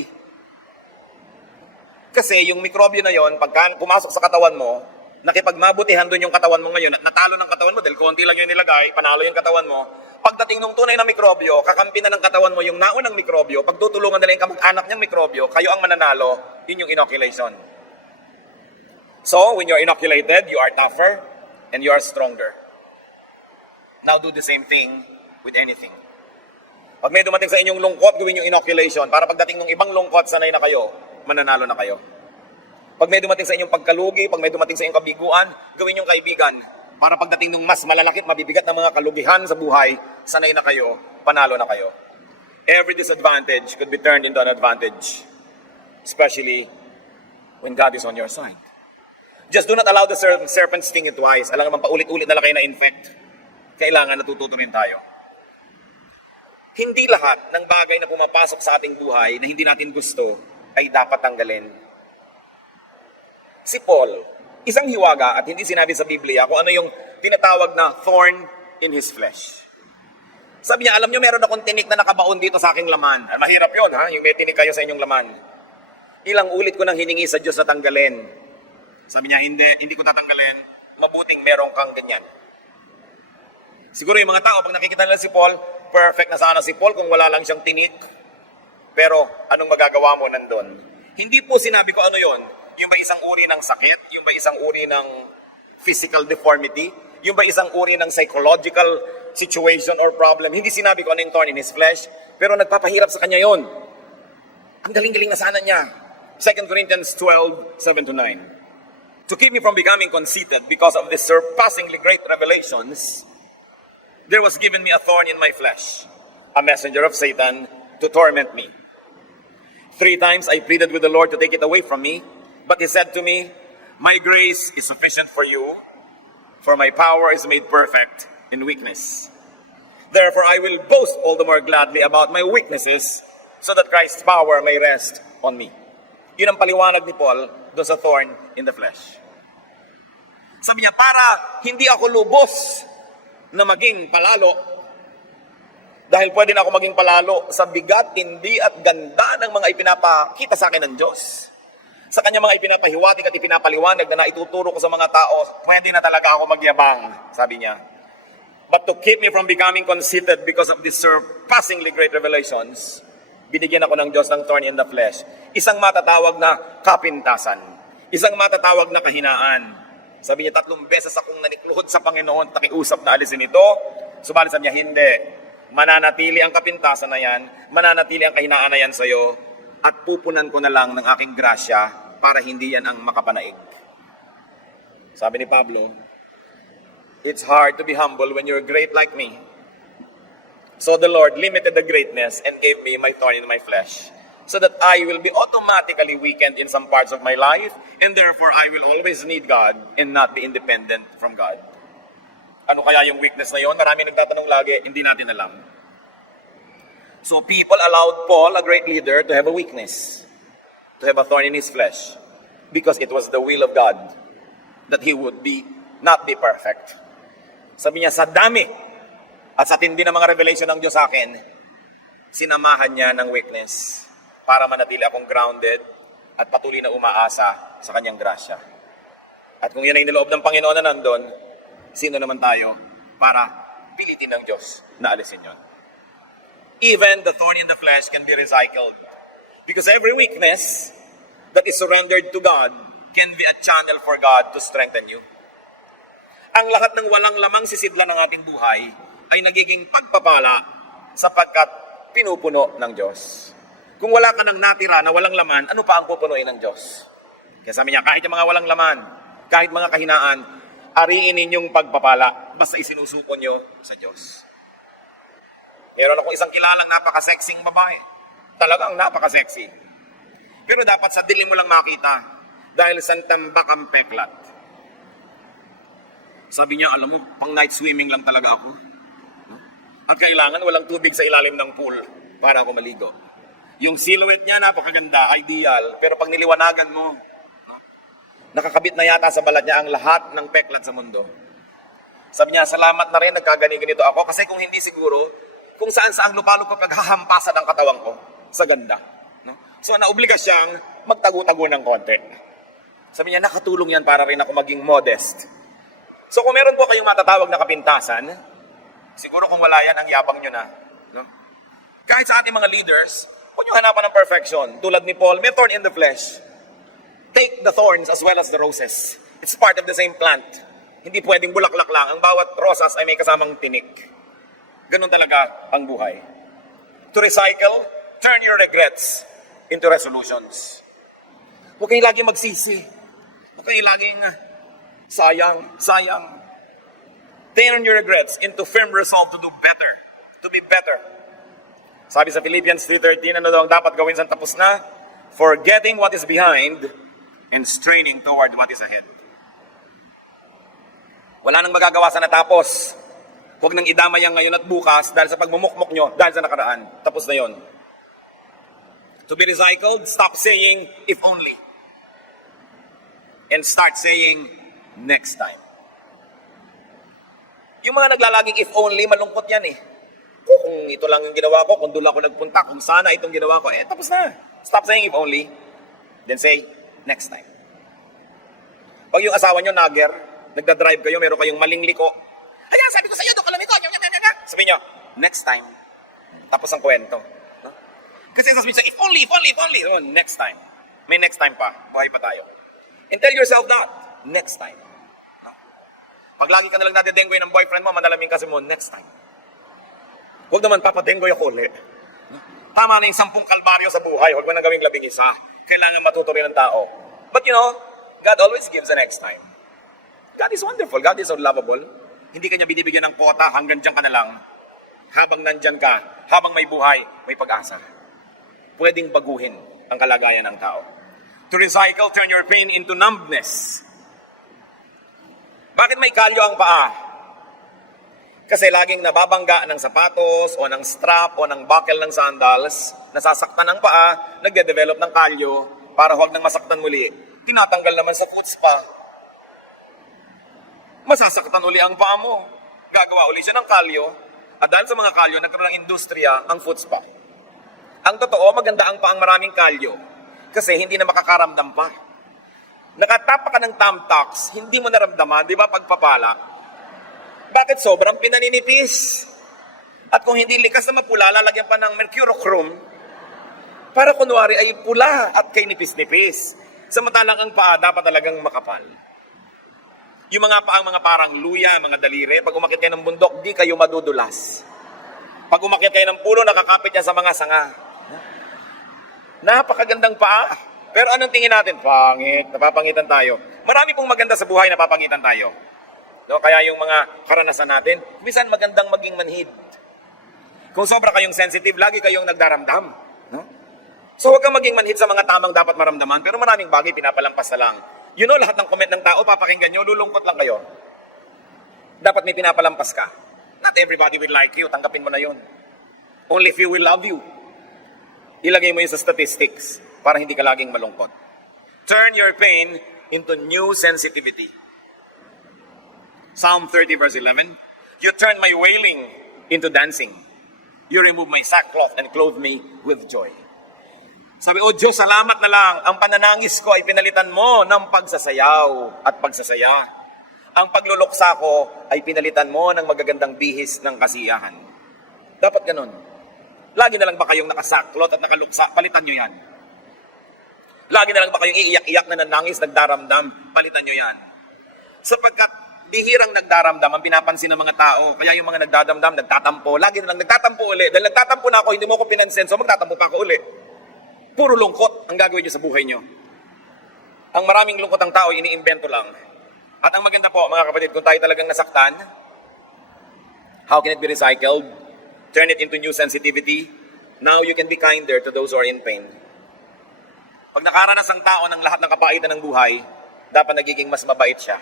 Kasi yung mikrobyo na yon, pagka pumasok sa katawan mo, nakipagmabutihan doon yung katawan mo ngayon, at natalo ng katawan mo, dahil konti lang yung nilagay, panalo yung katawan mo, pagdating ng tunay na mikrobyo, kakampi na ng katawan mo yung naunang mikrobyo, pagtutulungan nila yung kamag-anak niyang mikrobyo, kayo ang mananalo, yun yung inoculation. So, when you're inoculated, you are tougher, and you are stronger. Now do the same thing with anything. Pag may dumating sa inyong lungkot, gawin yung inoculation, para pagdating ng ibang lungkot, sanay na kayo, mananalo na kayo. Pag may dumating sa inyong pagkalugi, pag may dumating sa inyong kabiguan, gawin yung kaibigan. Para pagdating ng mas malalaki at mabibigat na mga kalugihan sa buhay, sanay na kayo, panalo na kayo. Every disadvantage could be turned into an advantage. Especially when God is on your side. Just do not allow the serpent sting you twice. Alam naman, paulit-ulit na lang kayo na-infect. Kailangan natututo rin tayo. Hindi lahat ng bagay na pumapasok sa ating buhay na hindi natin gusto ay dapat tanggalin. Si Paul, isang hiwaga at hindi sinabi sa Biblia kung ano yung tinatawag na thorn in his flesh. Sabi niya, alam niyo, meron akong tinik na nakabaon dito sa aking laman. Mahirap yun, ha? Yung may tinik kayo sa inyong laman. Ilang ulit ko nang hiningi sa Diyos na tanggalin. Sabi niya, hindi ko tatanggalin. Mabuting meron kang ganyan. Siguro yung mga tao, pag nakikita nila si Paul, perfect na sana si Paul kung wala lang siyang tinik. Pero, anong magagawa mo nandun? Hindi po sinabi ko ano yon. Yung ba isang uri ng sakit? Yung ba isang uri ng physical deformity? Yung ba isang uri ng psychological situation or problem? Hindi sinabi ko ano yung thorn in his flesh, pero nagpapahirap sa kanya yon. Ang galing-galing na sana niya. 2 Corinthians 12:7-9. To keep me from becoming conceited because of the surpassingly great revelations, there was given me a thorn in my flesh, a messenger of Satan to torment me. 3 times I pleaded with the Lord to take it away from me, but he said to me, my grace is sufficient for you, for my power is made perfect in weakness. Therefore I will boast all the more gladly about my weaknesses, so that Christ's power may rest on me. Yun ang paliwanag ni Paul doon sa thorn in the flesh. Sabi niya, para hindi ako lubos na maging palalo, dahil pwede na ako maging palalo sa bigat, tindi at ganda ng mga ipinapakita sa akin ng Diyos. Sa kanya mga ipinapahiwatig at ipinapaliwanag na naituturo ko sa mga tao, pwede na talaga ako magyabang, sabi niya. But to keep me from becoming conceited because of these surpassingly great revelations, binigyan ako ng Diyos ng thorn in the flesh. Isang matatawag na kapintasan. Isang matatawag na kahinaan. Sabi niya, 3 beses akong nanikluhod sa Panginoon, takiusap na alisin ito. Subalit sabi niya, hindi. Mananatili ang kapintasan na yan, mananatili ang kahinaan na yan sa'yo, at pupunan ko na lang ng aking grasya para hindi yan ang makapanaig. Sabi ni Pablo, it's hard to be humble when you're great like me. So the Lord limited the greatness and gave me my thorn in my flesh, so that I will be automatically weakened in some parts of my life, and therefore I will always need God and not be independent from God. Ano kaya yung weakness na yon? Marami nagtatanong lagi, hindi natin alam. So people allowed Paul, a great leader, to have a weakness, to have a thorn in his flesh, because it was the will of God that he would not be perfect. Sabi niya, sa dami at sa tindi ng mga revelation ng Diyos sa akin, sinamahan niya ng weakness para manatili akong grounded at patuloy na umaasa sa kanyang grasya. At kung yan ay niloob ng Panginoon na nandun, sino naman tayo para pilitin ng Diyos na alisin yon? Even the thorn in the flesh can be recycled. Because every weakness that is surrendered to God can be a channel for God to strengthen you. Ang lahat ng walang lamang sisidla ng ating buhay ay nagiging pagpapala sapagkat pinupuno ng Diyos. Kung wala ka nang natira na walang laman, ano pa ang pupunuin ng Diyos? Kaya sabi niya, kahit yung mga walang laman, kahit mga kahinaan, ariin ninyong pagpapala basta isinusuko nyo sa Diyos. Meron akong isang kilalang napaka-sexing babae. Talagang napaka-sexy. Pero dapat sa dilim mo lang makita dahil santambak ang peklat. Sabi niya, alam mo, pang night swimming lang talaga ako. At kailangan walang tubig sa ilalim ng pool para ako maligo. Yung silhouette niya napakaganda, ideal, pero pag niliwanagan mo, Nakakabit na yata sa balat niya ang lahat ng peklat sa mundo. Sabi niya, salamat na rin, nagkagani-ganito ako. Kasi kung hindi siguro, kung saan-saan lupa-lupa paghahampasan ang katawan ko sa ganda. No? So, naobliga siyang magtago-tago ng konti. Sabi niya, nakatulong yan para rin ako maging modest. So, kung meron po kayong matatawag na kapintasan, siguro kung wala yan, ang yabang nyo na. No? Kahit sa ating mga leaders, huwag nyo hanapan ng perfection. Tulad ni Paul, may thorn in the flesh. Take the thorns as well as the roses. It's part of the same plant. Hindi pwedeng bulaklak lang. Ang bawat rosas ay may kasamang tinik. Ganun talaga ang buhay. To recycle, turn your regrets into resolutions. Huwag kayong laging magsisi. Huwag kayong laging sayang. Turn your regrets into firm resolve to do better. To be better. Sabi sa Philippians 3:13, ano daw ang dapat gawin sa tapos na? Forgetting what is behind and straining toward what is ahead. Wala nang magagawa sa natapos. Huwag nang idamay ang ngayon at bukas dahil sa pagmumukmok nyo, dahil sa nakaraan. Tapos na yon. To be recycled, stop saying, if only. And start saying, next time. Yung mga naglalaging if only, malungkot yan eh. Kung ito lang yung ginawa ko, kung doon ako nagpunta, kung sana itong ginawa ko, tapos na. Stop saying if only. Then say, next time. Pag yung asawa nyo, nagger, nagdadrive kayo, meron kayong maling liko, ayan, sabi ko sa iyo, doon ka lang ito. Sabi nyo, next time. Tapos ang kwento. No? Kasi sasabihin siya, if only. Oh, next time. May next time pa. Buhay pa tayo. And tell yourself that. Next time. No? Pag lagi ka nalang nadedenggoy ng boyfriend mo, manalaming kasi mo, next time. Huwag naman papadenggoy ako ulit. No? Tama na yung 10 kalbaryo sa buhay. Huwag mo nang gawing 11. Kailangan matuto rin ng tao. But you know, God always gives the next time. God is wonderful. God is so lovable. Hindi kanya binibigyan ng quota, hanggang dyan ka na lang. Habang nandyan ka, habang may buhay, may pag-asa. Pwedeng baguhin ang kalagayan ng tao. To recycle, turn your pain into numbness. Bakit may kalyo ang paa? Kasi laging nababangga ng sapatos, o ng strap, o ng buckle ng sandals, nasasaktan ng paa, nagde-develop ng kalyo, para huwag nang masaktan muli. Tinatanggal naman sa foot spa. Masasaktan uli ang paa mo. Gagawa uli siya ng kalyo. At dahil sa mga kalyo, nagkaroon ng industriya ang foot spa. Ang totoo, maganda ang paang maraming kalyo. Kasi hindi na makakaramdam pa. Nakatapa ka ng Tamtax, hindi mo naramdaman, di ba, pagpapala? Bakit sobrang pinaninipis? At kung hindi likas na mapula, lalagyan pa ng mercurochrome para kunwari ay pula at kay nipis-nipis. Samantalang ang paa dapat talagang makapal. Yung mga paang mga parang luya, mga daliri, pag umakyat kayo ng bundok, di kayo madudulas. Pag umakyat kayo ng puno, nakakapit yan sa mga sanga. Napakagandang paa. Pero anong tingin natin? Pangit, napapangitan tayo. Marami pong maganda sa buhay, napapangitan tayo. No? Kaya yung mga karanasan natin, minsan magandang maging manhid. Kung sobra kayong sensitive, lagi kayong nagdaramdam. No? So huwag kang maging manhid sa mga tamang dapat maramdaman, pero maraming bagay pinapalampas na lang. You know, lahat ng comment ng tao, papakinggan nyo, lulungkot lang kayo. Dapat may pinapalampas ka. Not everybody will like you, tanggapin mo na yun. Only few will love you. Ilagay mo yun sa statistics para hindi ka laging malungkot. Turn your pain into new sensitivity. Psalm 30 verse 11, you turn my wailing into dancing. You remove my sackcloth and clothe me with joy. Sabi, O Diyos, salamat na lang. Ang pananangis ko ay pinalitan mo ng pagsasayaw at pagsasaya. Ang pagluluksa ko ay pinalitan mo ng magagandang bihis ng kasiyahan. Dapat ganun. Lagi na lang ba kayong nakasaklot at nakaluksa? Palitan nyo yan. Lagi na lang ba kayong iiyak-iyak na nanangis, nagdaramdam? Palitan nyo yan. Sapagkat bihirang nagdaramdam ang pinapansin ng mga tao. Kaya yung mga nagdadamdam, nagtatampo. Lagi na lang nagtatampo uli. Dahil nagtatampo na ako, hindi mo ako pinansin, so magtatampo pa ako uli. Puro lungkot ang gagawin nyo sa buhay nyo. Ang maraming lungkot ang tao, iniimbento lang. At ang maganda po, mga kapatid, kung tayo talagang nasaktan, how can it be recycled? Turn it into new sensitivity. Now you can be kinder to those who are in pain. Pag nakaranas ang tao ng lahat ng kapaitan ng buhay, dapat nagiging mas mabait siya.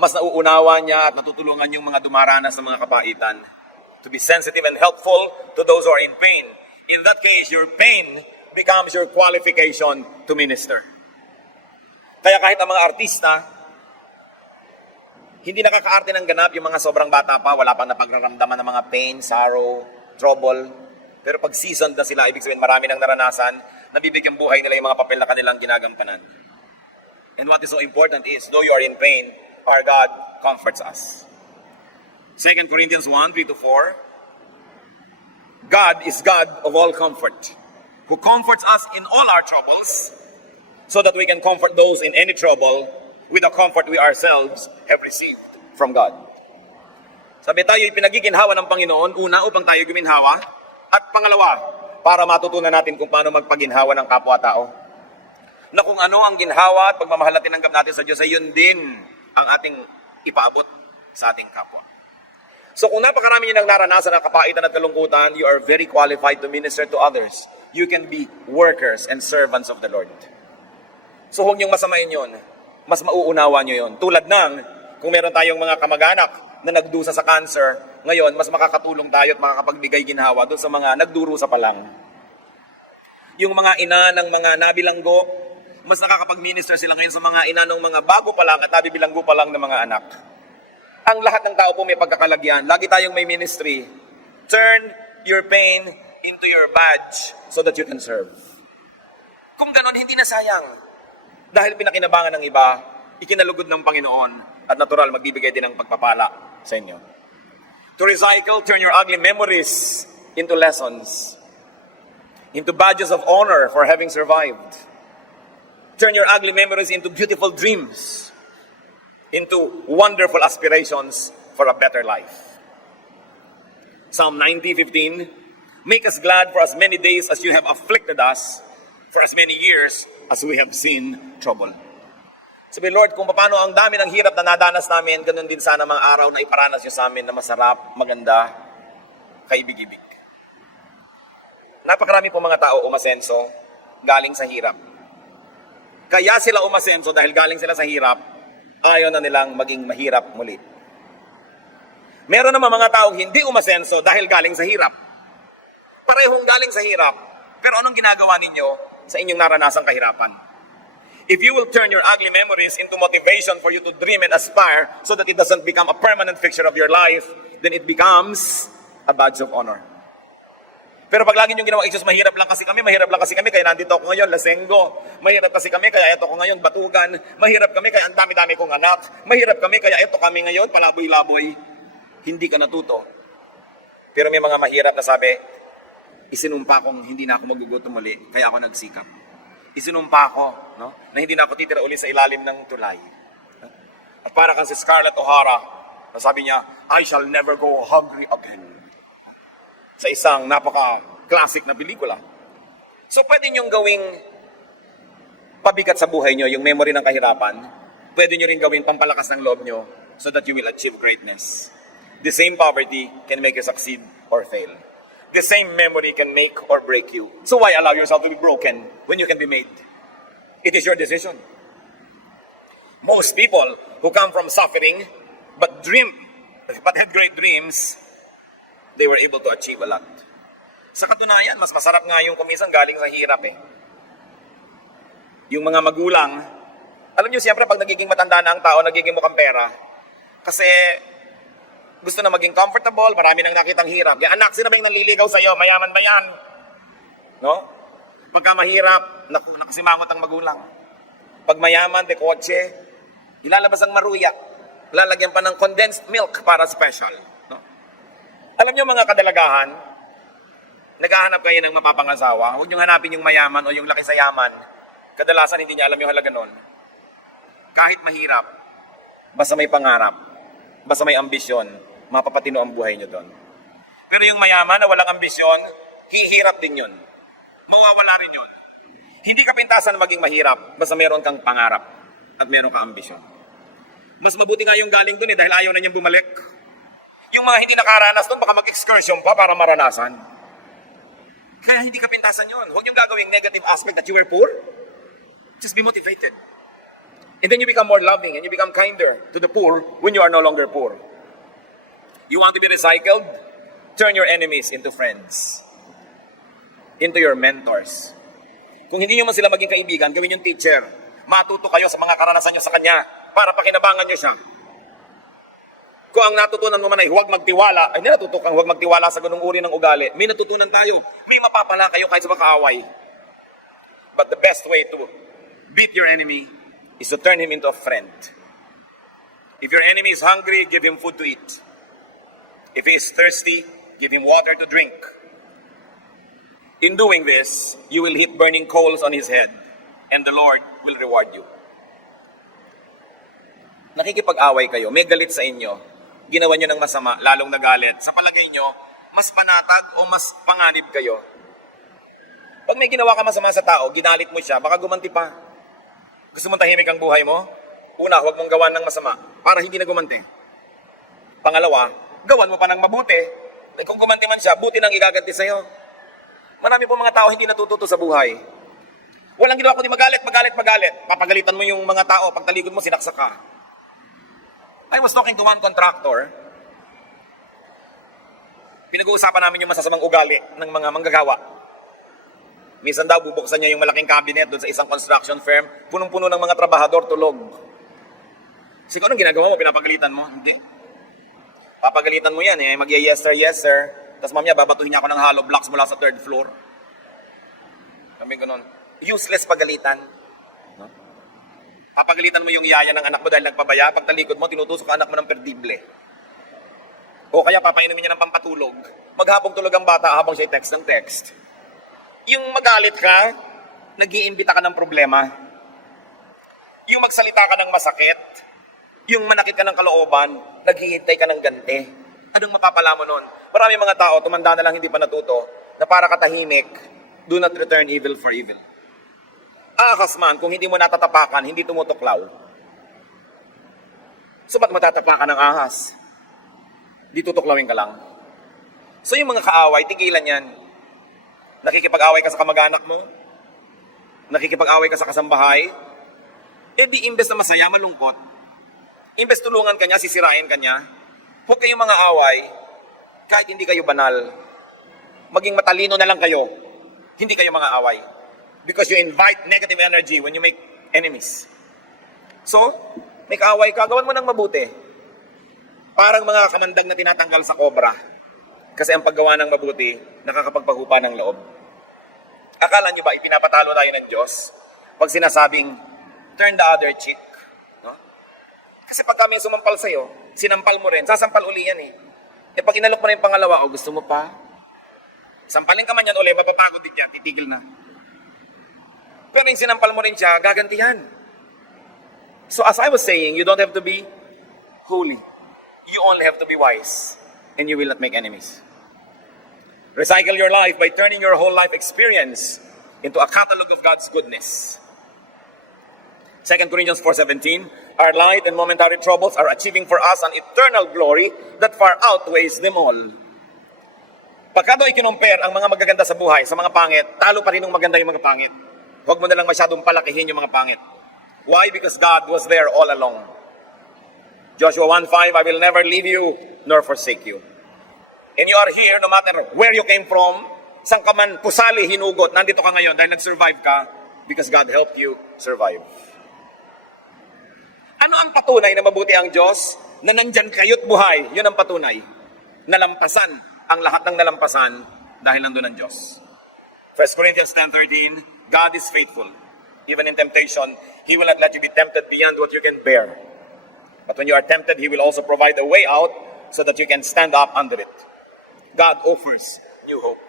Mas nauunawa niya at natutulungan yung mga dumaranas ng mga kapaitan. To be sensitive and helpful to those who are in pain. In that case, your pain becomes your qualification to minister. Kaya kahit ang mga artista, hindi nakakaarte ng ganap yung mga sobrang bata pa, wala pang napagraramdaman ng mga pain, sorrow, trouble. Pero pag seasoned na sila, ibig sabihin marami nang naranasan, nabibigyang buhay nila yung mga papel na kanilang ginagampanan. And what is so important is, though you are in pain, our God comforts us. 2 Corinthians 1, 3-4, God is God of all comfort, who comforts us in all our troubles, so that we can comfort those in any trouble with the comfort we ourselves have received from God. Sabi tayo, ipinagiginhawa ng Panginoon, una, upang tayo guminhawa, at pangalawa, para matutunan natin kung paano magpaginhawa ng kapwa-tao. Na kung ano ang ginhawa at pagmamahal na tinanggap natin sa Diyos, ay yun din ang ating ipaabot sa ating kapwa. So kung napakarami niyo nang naranasan ng kapaitan at kalungkutan, you are very qualified to minister to others. You can be workers and servants of the Lord. So huwag niyong masamain yun. Mas mauunawa niyo yun. Tulad ng, kung meron tayong mga kamag-anak na nagdusa sa cancer, ngayon, mas makakatulong tayo at makakapagbigay ginhawa doon sa mga nagdurusa pa lang. Yung mga ina ng mga nabilanggo, mas nakakapag-minister sila ngayon sa mga ina ng mga bago pa lang at nabibilanggo pa lang ng mga anak. Ang lahat ng tao po may pagkakalagyan. Lagi tayong may ministry. Turn your pain into your badge so that you can serve. Kung ganon, hindi na sayang. Dahil pinakinabangan ng iba, ikinalugod ng Panginoon at natural magbibigay din ng pagpapala sa inyo. To recycle, turn your ugly memories into lessons, into badges of honor for having survived. Turn your ugly memories into beautiful dreams, into wonderful aspirations for a better life. Psalm 90:15, make us glad for as many days as you have afflicted us, for as many years as we have seen trouble. Sabi, Lord, kung paano ang dami ng hirap na nadanas namin, ganun din sana mga araw na iparanas niyo sa amin na masarap, maganda, kaibig-ibig. Napakarami po mga tao umasenso galing sa hirap. Kaya sila umasenso dahil galing sila sa hirap, ayaw na nilang maging mahirap muli. Meron naman mga taong hindi umasenso dahil galing sa hirap. Parehong galing sa hirap, pero anong ginagawa ninyo sa inyong naranasang kahirapan? If you will turn your ugly memories into motivation for you to dream and aspire so that it doesn't become a permanent fixture of your life, then it becomes a badge of honor. Pero pag lagi nyo ginawa, Jesus, mahirap lang kasi kami, kaya nandito ako ngayon, lasenggo. Mahirap kasi kami, kaya ito ko ngayon, batugan. Mahirap kami, kaya ang dami-dami kong anak. Mahirap kami, kaya ito kami ngayon, palaboy-laboy. Hindi ka natuto. Pero may mga mahirap na sabi, isinumpa kong hindi na ako magugutom muli, kaya ako nagsikap. Isinumpa ko, no, na hindi na ako titira uli sa ilalim ng tulay. At para kang si Scarlett O'Hara, na sabi niya, I shall never go hungry again. Sa isang napaka-classic na pelikula. So pwede niyong gawing pabigat sa buhay niyo yung memory ng kahirapan. Pwede niyo rin gawing pampalakas ng loob niyo so that you will achieve greatness. The same poverty can make you succeed or fail. The same memory can make or break you. So why allow yourself to be broken when you can be made? It is your decision. Most people who come from suffering but had great dreams, they were able to achieve a lot. Sa katunayan, mas masarap nga yung kumisang galing sa hirap eh. Yung mga magulang, alam nyo siyempre pag nagiging matanda na ang tao, nagiging mukhang pera. Kasi gusto na maging comfortable, marami nang nakitang hirap. Yung anak, sino ba yung nanliligaw sa'yo? Mayaman ba yan? No? Pagka mahirap, nakasimangot ang magulang. Pag mayaman, de kotse, ilalabas ang maruya. Lalagyan pa ng condensed milk para special. No? Alam nyo mga kadalagahan, naghahanap kayo ng mapapangasawa, huwag nyo hanapin yung mayaman o yung laki sa yaman. Kadalasan hindi niya alam yung halaga nun. Kahit mahirap, basta may pangarap, basta may ambisyon, mapapatino ang buhay nyo doon. Pero yung mayaman na walang ambisyon, hihirap din yun. Mawawala rin yun. Hindi ka pintasan na maging mahirap, basta meron kang pangarap at meron kang ambisyon. Mas mabuti nga yung galing doon dahil ayaw na niyang bumalik. Yung mga hindi nakaranas doon, baka mag-excursion pa para maranasan. Kaya hindi ka pintasan yun. Huwag niyong gagawing negative aspect that you were poor. Just be motivated. And then you become more loving and you become kinder to the poor when you are no longer poor. You want to be recycled? Turn your enemies into friends. Into your mentors. Kung hindi nyo man sila maging kaibigan, gawin yung teacher. Matuto kayo sa mga karanasan nyo sa Kanya para pakinabangan nyo siya. Kung ang natutunan mo man ay huwag magtiwala, ay hindi natuto kang huwag magtiwala sa ganung uri ng ugali. May natutunan tayo. May mapapala kayo kahit sa makaaway. But the best way to beat your enemy is to turn him into a friend. If your enemy is hungry, give him food to eat. If he is thirsty, give him water to drink. In doing this, you will heap burning coals on his head, and the Lord will reward you. Nakikipag-away kayo, may galit sa inyo, ginawa nyo ng masama, lalong nagalit. Sa palagay nyo, mas panatag o mas panganib kayo? Pag may ginawa ka masama sa tao, ginalit mo siya, baka gumanti pa. Gusto mong tahimik ang buhay mo? Una, huwag mong gawan ng masama para hindi na gumanti. Pangalawa, gawan mo pa ng mabuti. Eh, kung gumanti man siya, buti nang igaganti sa'yo. Marami po mga tao hindi natututo sa buhay. Walang ginawa kundi magalit. Papagalitan mo yung mga tao, pag talikod mo, sinaksak ka. I was talking to one contractor. Pinag-uusapan namin yung masasamang ugali ng mga manggagawa. Minsan daw, bubuksan niya yung malaking cabinet doon sa isang construction firm, punong-puno ng mga trabahador, tulog. Sige, anong ginagawa mo? Pinapagalitan mo? Hindi. Papagalitan mo yan, mag-yes sir. Tapos mamaya, babatuhin niya ako ng hollow blocks mula sa 3rd floor. Kami ganun. Useless pagalitan. No? Papagalitan mo yung yaya ng anak mo dahil nagpabaya. Pag talikod mo, tinutusok ka anak mo ng perdible. O kaya papainumin niya ng pampatulog. Maghapong tulog ang bata habang siya text ng text. Yung magalit ka, nag-iimbita ka ng problema. Yung magsalita ka ng masakit, yung manakit ka ng kalooban, naghihintay ka ng ganti. Anong mapapala mo nun? Marami mga tao, tumanda na lang hindi pa natuto, na para katahimik, do not return evil for evil. Ahas man, kung hindi mo natatapakan, hindi tumutuklaw. So ba't matatapakan ng ahas? Di tutuklawin ka lang. So yung mga kaaway, tigilan yan. Nakikipag-away ka sa kamag-anak mo? Nakikipag-away ka sa kasambahay? Eh di imbes na masaya, malungkot. Imbes tulungan ka niya, sisirain ka niya. Huwag kayong mga away, kahit hindi kayo banal. Maging matalino na lang kayo. Hindi kayo mga away. Because you invite negative energy when you make enemies. So, may kaaway ka, gawan mo ng mabuti. Parang mga kamandag na tinatanggal sa kobra. Kasi ang paggawa ng mabuti, nakakapagpahupa ng loob. Akala nyo ba ipinapatalo tayo ng Diyos? Pag sinasabing, turn the other cheek. No? Kasi pag kami sumampal sa'yo, sinampal mo rin, sasampal uli yan eh. E pag inalok mo na yung pangalawa, o gusto mo pa? Sampalin ka man yan uli, mapapagod din yan, titigil na. Pero yung sinampal mo rin siya, gagantihan. So as I was saying, you don't have to be holy. You only have to be wise. And you will not make enemies. Recycle your life by turning your whole life experience into a catalog of God's goodness. 2 Corinthians 4:17, our light and momentary troubles are achieving for us an eternal glory that far outweighs them all. Pagka daw i-compare ang mga magaganda sa buhay sa mga pangit, talo pa rin ng maganda yung mga pangit. Huwag mo na lang masyadong palakihin yung mga pangit. Why? Because God was there all along. Joshua 1:5, I will never leave you nor forsake you. And you are here no matter where you came from, saan ka man pusali, hinugot, nandito ka ngayon dahil nag-survive ka because God helped you survive. Ano ang patunay na mabuti ang Diyos? Na nandyan kayo't buhay. Yun ang patunay. Nalampasan ang lahat ng nalampasan dahil nandun ang Diyos. 1 Corinthians 10:13, God is faithful. Even in temptation, He will not let you be tempted beyond what you can bear. But when you are tempted, He will also provide a way out so that you can stand up under it. God offers new hope.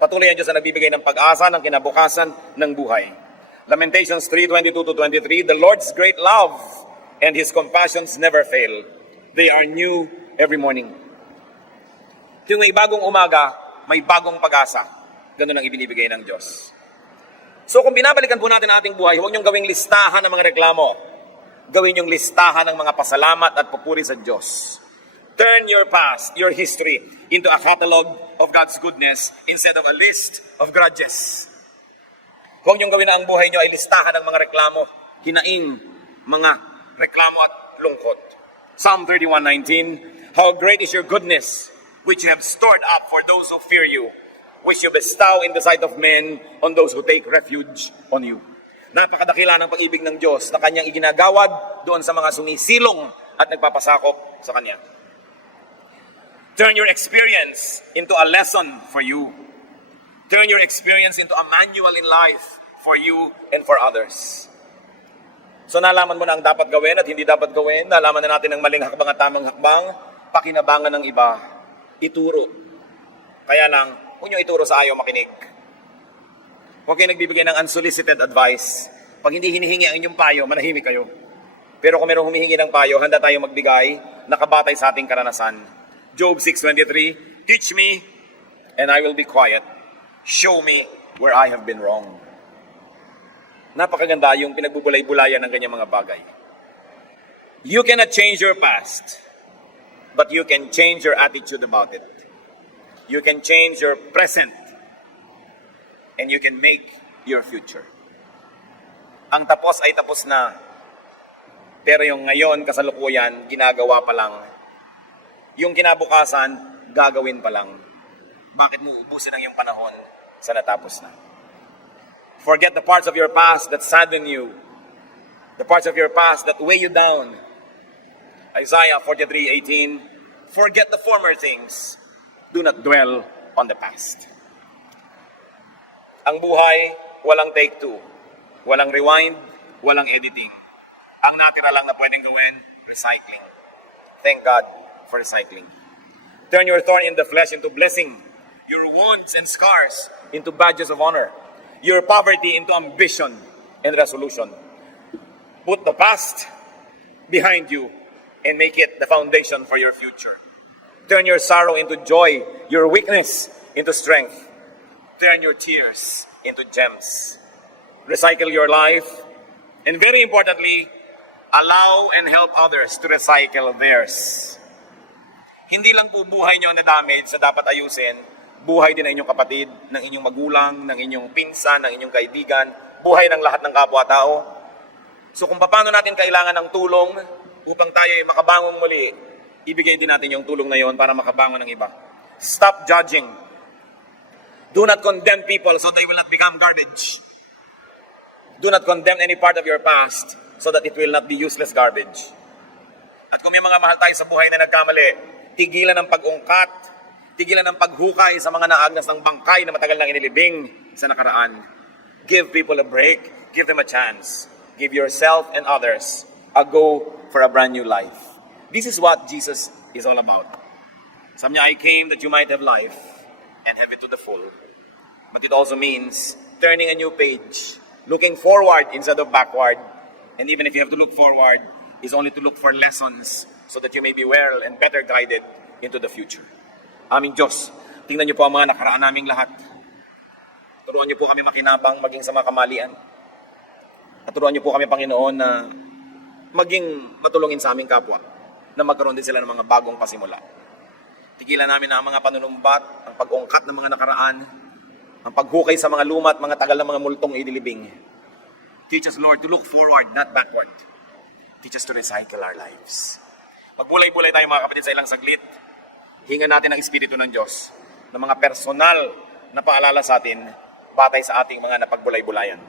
Patuloy ang Diyos na nagbibigay ng pag-asa ng kinabukasan ng buhay. Lamentations 3:22-23, the Lord's great love and His compassions never fail. They are new every morning. Kung may bagong umaga, may bagong pag-asa. Ganun ang ibinibigay ng Diyos. So kung binabalikan po natin ang ating buhay, huwag niyong gawing listahan ng mga reklamo. Gawin niyong listahan ng mga pasalamat at papuri sa Diyos. Turn your past, your history, into a catalog of God's goodness instead of a list of grudges. Huwag niyong gawin na ang buhay niyo ay listahan ng mga reklamo, hinaing mga reklamo at lungkot. Psalm 31:19, how great is your goodness, which you have stored up for those who fear you, which you bestow in the sight of men on those who take refuge on you. Napakadakila ng pag-ibig ng Diyos na kanyang iginagawad doon sa mga sumisilong at nagpapasakop sa kanya. Turn your experience into a lesson for you. Turn your experience into a manual in life for you and for others. So nalaman mo na ang dapat gawin at hindi dapat gawin. Nalaman na natin ang maling hakbang at tamang hakbang. Pakinabangan ng iba. Ituro. Kaya lang, huwag nyo ituro sa ayaw makinig. Huwag kayo nagbibigay ng unsolicited advice. Pag hindi hinihingi ang inyong payo, manahimik kayo. Pero kung mayroong humihingi ng payo, handa tayo magbigay, nakabatay sa ating karanasan. Job 6:23, teach me, and I will be quiet. Show me where I have been wrong. Napakaganda yung pinagbubulay-bulayan ng ganyang mga bagay. You cannot change your past, but you can change your attitude about it. You can change your present, and you can make your future. Ang tapos ay tapos na, pero yung ngayon, kasalukuyan, ginagawa pa lang. Yung kinabukasan, gagawin pa lang. Bakit mo ubusin ang iyong panahon sa natapos na? Forget the parts of your past that sadden you. The parts of your past that weigh you down. Isaiah 43:18, forget the former things. Do not dwell on the past. Ang buhay, walang take two. Walang rewind, walang editing. Ang natira lang na pwedeng gawin, recycling. Thank God for recycling. Turn your thorn in the flesh into blessing. Your wounds and scars into badges of honor. Your poverty into ambition and resolution. Put the past behind you and make it the foundation for your future. Turn your sorrow into joy, your weakness into strength. Turn your tears into gems. Recycle your life, and very importantly, allow and help others to recycle theirs. Hindi lang po buhay nyo ang na-damage sa dapat ayusin, buhay din ng inyong kapatid, ng inyong magulang, ng inyong pinsan, ng inyong kaibigan, buhay ng lahat ng kapwa-tao. So kung paano natin kailangan ng tulong upang tayo ay makabangon muli, ibigay din natin yung tulong na yon para makabangon ng iba. Stop judging. Do not condemn people so they will not become garbage. Do not condemn any part of your past so that it will not be useless garbage. At kung may mga mahal tayo sa buhay na nagkamali, tigilan ng pag-ungkat, tigilan ng paghukay sa mga naagnas ng bangkay na matagal nang inilibing sa nakaraan. Give people a break, give them a chance. Give yourself and others a go for a brand new life. This is what Jesus is all about. Sabi niya, I came that you might have life and have it to the full. But it also means turning a new page, looking forward instead of backward. And even if you have to look forward, is only to look for lessons so that you may be well and better guided into the future. Aming Diyos, tingnan niyo po ang mga nakaraan naming lahat. Turuan niyo po kami makinabang maging sa mga kamalian. At turuan niyo po kami, Panginoon, na maging matulungin sa aming kapwa, na magkaroon din sila ng mga bagong pasimula. Tigilan namin na ang mga panunumbat, ang pag-ungkat ng mga nakaraan, ang paghukay sa mga luma at mga tagal na mga multong idilibing. Teach us, Lord, to look forward, not backward. Teach us to recycle our lives. Magbulay-bulay tayo mga kapatid sa ilang saglit. Hingan natin ang Espiritu ng Diyos ng mga personal na paalala sa atin batay sa ating mga napagbulay-bulayan.